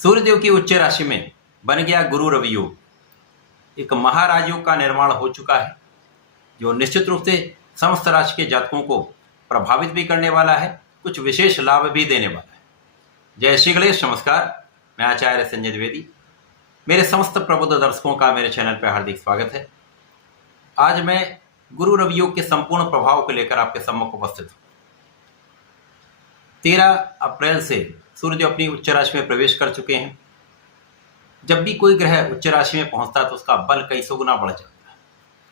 सूर्यदेव की उच्च राशि में बन गया गुरु रवि योग। एक महाराजयोग का निर्माण हो चुका है जो निश्चित रूप से समस्त राशि के जातकों को प्रभावित भी करने वाला है, कुछ विशेष लाभ भी देने वाला है। जय श्री गणेश, नमस्कार। मैं आचार्य संजय द्विवेदी। मेरे समस्त प्रबुद्ध दर्शकों का मेरे चैनल पर हार्दिक स्वागत है। आज मैं गुरु रवि योग के संपूर्ण प्रभाव को लेकर आपके सम्मुख उपस्थित हूँ। 13 अप्रैल से सूर्य अपनी उच्च राशि में प्रवेश कर चुके हैं। जब भी कोई ग्रह उच्च राशि में पहुंचता है तो उसका बल कई सौ गुना बढ़ जाता है,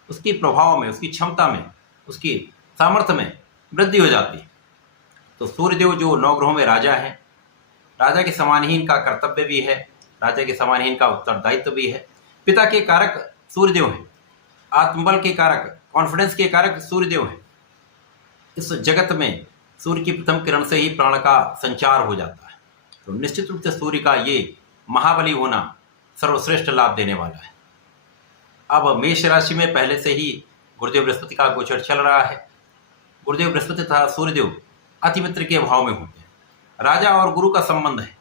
उसकी प्रभाव में, उसकी क्षमता में, उसकी सामर्थ्य में वृद्धि हो जाती है। तो सूर्यदेव जो नवग्रहों में राजा हैं, राजा के समान ही इनका कर्तव्य भी है, राजा के समान ही इनका उत्तरदायित्व भी है। पिता के कारक सूर्यदेव हैं, आत्मबल के कारक, कॉन्फिडेंस के कारक सूर्यदेव हैं। इस जगत में सूर्य की प्रथम किरण से ही प्राण का संचार हो जाता है, तो निश्चित रूप से सूर्य का ये महाबली होना सर्वश्रेष्ठ लाभ देने वाला है। अब मेष राशि में पहले से ही गुरुदेव बृहस्पति का गोचर चल रहा है। गुरुदेव बृहस्पति तथा सूर्यदेव अति मित्र के भाव में होते हैं। राजा और गुरु का संबंध है,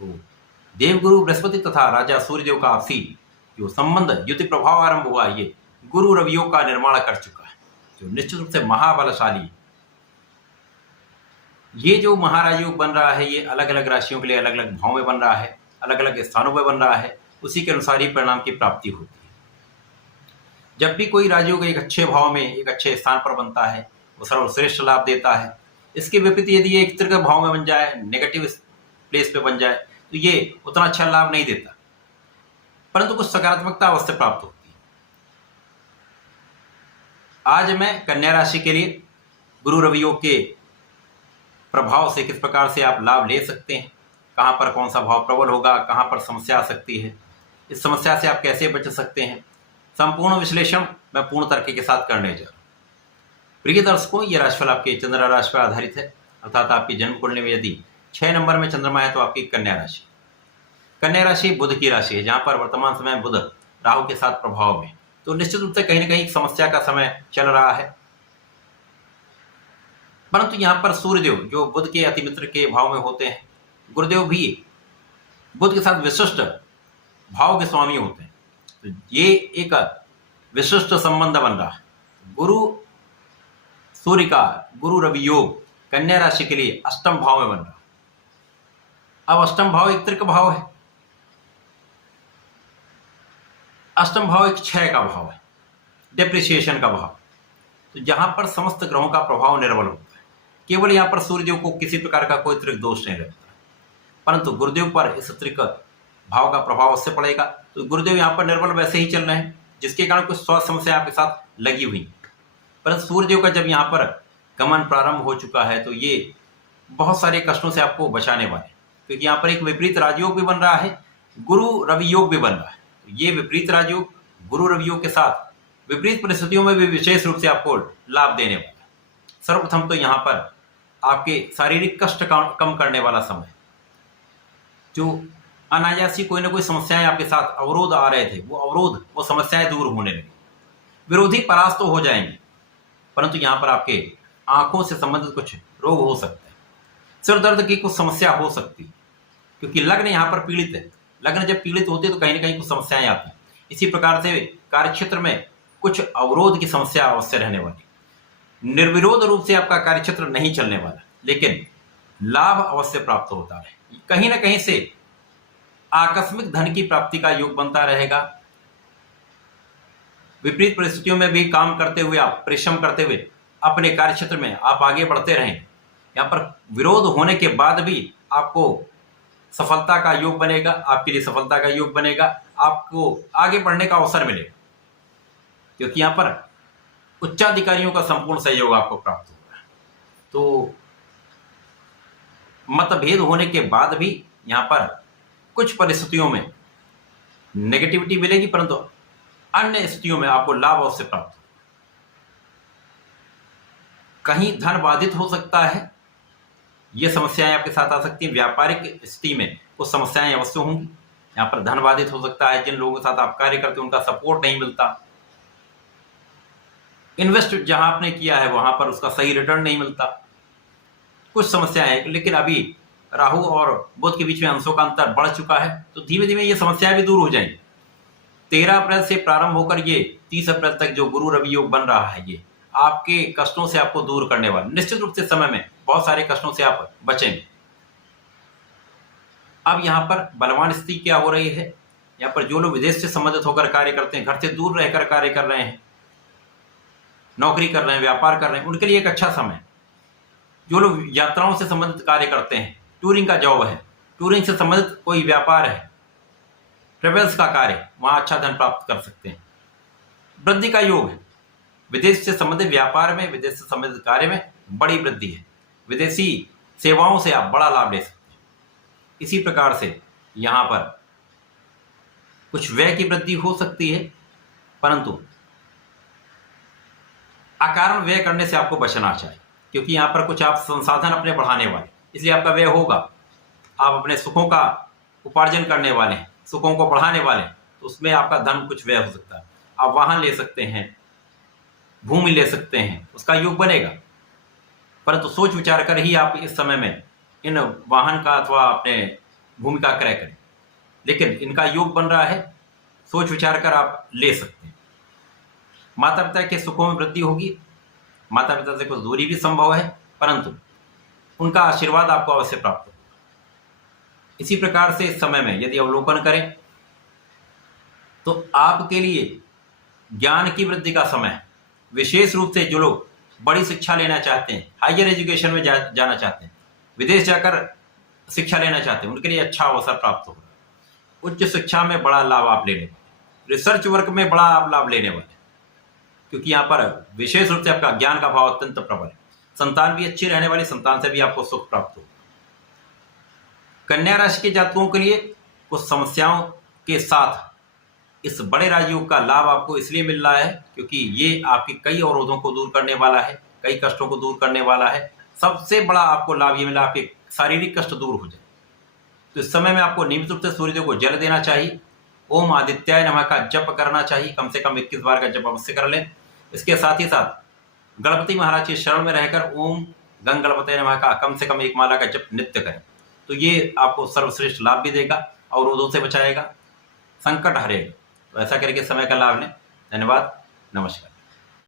तो देवगुरु बृहस्पति तथा राजा सूर्यदेव का आपसी जो संबंध, युति प्रभाव आरंभ हुआ, ये गुरु रवि योग का निर्माण कर चुका है, जो निश्चित रूप से महाबलशाली है। ये जो महाराज योग बन रहा है, ये अलग अलग राशियों के लिए अलग अलग भाव में बन रहा है, अलग अलग स्थानों में बन रहा है, उसी के अनुसार ही परिणाम की प्राप्ति होती है। जब भी कोई राजयोग एक अच्छे भाव में, एक अच्छे स्थान पर बनता है, वो सर्वश्रेष्ठ लाभ देता है। इसके विपरीत यदि ये एक तीव्र भाव में बन जाए, नेगेटिव प्लेस पे बन जाए, तो ये उतना अच्छा लाभ नहीं देता, परंतु कुछ सकारात्मकता अवश्य प्राप्त होती है। आज मैं कन्या राशि के लिए गुरु रवि योग के प्रभाव से किस प्रकार से आप लाभ ले सकते हैं, कहाँ पर कौन सा भाव प्रबल होगा, कहाँ पर समस्या आ सकती है, इस समस्या से आप कैसे बच सकते हैं, संपूर्ण विश्लेषण मैं पूर्ण तर्क के साथ करने जा रहा हूँ। प्रिय दर्शकों, ये राशिफल आपके चंद्र राशि पर आधारित है, अर्थात आपकी जन्म कुंडली में यदि 6 नंबर में चंद्रमा है तो आपकी कन्या राशि। कन्या राशि बुध की राशि है, जहाँ पर वर्तमान समय बुध राहु के साथ प्रभाव में, तो निश्चित रूप से कहीं ना कहीं समस्या का समय चल रहा है। परंतु यहाँ पर सूर्यदेव जो बुध के अति मित्र के भाव में होते हैं, गुरुदेव भी बुध के साथ विशिष्ट भाव के स्वामी होते हैं, तो ये एक विशिष्ट संबंध बन रहा है। गुरु सूर्य का गुरु रवि योग कन्या राशि के लिए अष्टम भाव में बन रहा है। अब अष्टम भाव एक त्रिक भाव है, अष्टम भाव एक क्षय का भाव है, डेप्रिसिएशन का भाव, तो जहां पर समस्त ग्रहों का प्रभाव निर्बल होता है। केवल यहाँ पर सूर्यदेव को किसी प्रकार का कोई त्रिक दोष नहीं लगता, परंतु गुरुदेव पर इस त्रिक भाव का प्रभाव अवश्य पड़ेगा। तो गुरुदेव यहाँ पर निर्बल वैसे ही चल रहे हैं, जिसके कारण कुछ स्वास्थ्य समस्या आपके साथ लगी हुई। परंतु सूर्यदेव का जब यहाँ पर गमन प्रारंभ हो चुका है, तो ये बहुत सारे कष्टों से आपको बचाने वाले, क्योंकि यहाँ पर एक विपरीत राजयोग भी बन रहा है, गुरु रवि योग भी बन रहा है। तो ये विपरीत राजयोग गुरु रवि योग के साथ विपरीत परिस्थितियों में भी विशेष रूप से आपको लाभ देने वाला है। सर्वप्रथम तो यहाँ पर आपके शारीरिक कष्ट कम करने वाला समय, जो अनायासी कोई ना कोई समस्याएं आपके साथ अवरोध आ रहे थे, वो अवरोध, वो समस्याएं दूर होने लगी, विरोधी परास्त तो हो जाएंगे। परंतु यहाँ पर आपके आंखों से संबंधित कुछ रोग हो सकते हैं, सिर दर्द की कुछ समस्या हो सकती है, क्योंकि लग्न यहाँ पर पीड़ित है। लग्न जब पीड़ित होते हैं तो कहीं ना कहीं कुछ समस्याएं आती हैं। इसी प्रकार से कार्यक्षेत्र में कुछ अवरोध की समस्या अवश्य रहने वाली। निर्विरोध रूप से आपका कार्यक्षेत्र नहीं चलने वाला, लेकिन लाभ अवश्य प्राप्त होता है। कहीं ना कहीं से आकस्मिक धन की प्राप्ति का योग बनता रहेगा। विपरीत परिस्थितियों में भी काम करते हुए, आप परिश्रम करते हुए अपने कार्यक्षेत्र में आप आगे बढ़ते रहें। यहाँ पर विरोध होने के बाद भी आपको सफलता का योग बनेगा, आपके लिए सफलता का योग बनेगा, आपको आगे बढ़ने का अवसर मिलेगा, क्योंकि यहाँ पर उच्चाधिकारियों का संपूर्ण सहयोग आपको प्राप्त होगा। तो मतभेद होने के बाद भी यहाँ पर कुछ परिस्थितियों में नेगेटिविटी मिलेगी, परंतु अन्य स्थितियों में आपको लाभ अवश्य प्राप्त होगा। कहीं धन बाधित हो सकता है, ये समस्याएं आपके साथ आ सकती हैं। व्यापारिक स्थिति में कुछ समस्याएं अवश्य होंगी। यहाँ पर धन बाधित हो सकता है, जिन लोगों के साथ आप कार्य करते हैं उनका सपोर्ट नहीं मिलता। इन्वेस्ट जहां आपने किया है वहां पर उसका सही रिटर्न नहीं मिलता, कुछ समस्याएं हैं। लेकिन अभी राहु और बुध के बीच में अंशों का अंतर बढ़ चुका है, तो धीमे धीमे ये समस्याएं भी दूर हो जाएंगी। 13 अप्रैल से प्रारंभ होकर ये 30 अप्रैल तक जो गुरु रवि योग बन रहा है, ये आपके कष्टों से आपको दूर करने वाला, निश्चित रूप से समय में बहुत सारे कष्टों से आप बचेंगे। अब यहाँ पर बलवान स्थिति क्या हो रही है, यहाँ पर जो लोग विदेश से संबंधित होकर कार्य करते हैं, घर से दूर रहकर कार्य कर रहे हैं, नौकरी कर रहे हैं, व्यापार कर रहे हैं, उनके लिए एक अच्छा समय। जो लोग यात्राओं से संबंधित कार्य करते हैं, टूरिंग का जॉब है, टूरिंग से संबंधित कोई व्यापार है, ट्रेवल्स का कार्य, वहां अच्छा धन प्राप्त कर सकते हैं। वृद्धि का योग है, विदेश से संबंधित व्यापार में, विदेश से संबंधित कार्य में बड़ी वृद्धि है। विदेशी सेवाओं से आप बड़ा लाभ ले सकते हैं। इसी प्रकार से यहाँ पर कुछ व्यय की वृद्धि हो सकती है, परंतु अकारण व्यय करने से आपको बचना चाहिए, क्योंकि यहाँ पर कुछ आप संसाधन अपने बढ़ाने वाले, इसलिए आपका व्यय होगा। आप अपने सुखों का उपार्जन करने वाले हैं, सुखों को बढ़ाने वाले हैं, तो उसमें आपका धन कुछ व्यय हो सकता है। आप वाहन ले सकते हैं, भूमि ले सकते हैं, उसका योग बनेगा, परंतु सोच विचार कर ही आप इस समय में इन वाहन का अथवा अपने भूमि का क्रय करें। लेकिन इनका योग बन रहा है, सोच विचार कर आप ले सकते हैं। माता पिता के सुखों में वृद्धि होगी, माता पिता से कुछ दूरी भी संभव है, परंतु उनका आशीर्वाद आपको अवश्य प्राप्त होगा। इसी प्रकार से इस समय में यदि अवलोकन करें तो आपके लिए ज्ञान की वृद्धि का समय है। विशेष रूप से जो लोग बड़ी शिक्षा लेना चाहते हैं, हायर एजुकेशन में जाना चाहते हैं, विदेश जाकर शिक्षा लेना चाहते हैं, उनके लिए अच्छा अवसर प्राप्त होगा। उच्च शिक्षा में बड़ा लाभ आप लेने वाले, रिसर्च वर्क में बड़ा आप लाभ लेने वाले, क्योंकि यहाँ पर विशेष रूप से आपका ज्ञान का भाव अत्यंत प्रबल है। संतान भी अच्छी रहने वाली, संतान से भी आपको सुख प्राप्त होगा। कन्या राशि के जातकों के लिए कुछ समस्याओं के साथ इस बड़े राजयोग का लाभ आपको इसलिए मिल रहा है क्योंकि ये आपके कई अवरोधों को दूर करने वाला है, कई कष्टों को दूर करने वाला है। सबसे बड़ा आपको लाभ ये मिला, आपके शारीरिक कष्ट दूर हो जाए। तो इस समय में आपको नियमित रूप से सूर्यदेव को जल देना चाहिए, ओम आदित्याय नमः का जप करना चाहिए, कम से कम 21 बार का जप अवश्य कर लें। इसके साथ ही साथ गणपति महाराज के शरण में रहकर ओम गंग गणपति नमः का कम से कम 1 माला का जप नित्य करें, तो ये आपको सर्वश्रेष्ठ लाभ भी देगा, अवरोधों से बचाएगा, संकट हरेगा। तो ऐसा करके समय का लाभ लें। धन्यवाद, नमस्कार।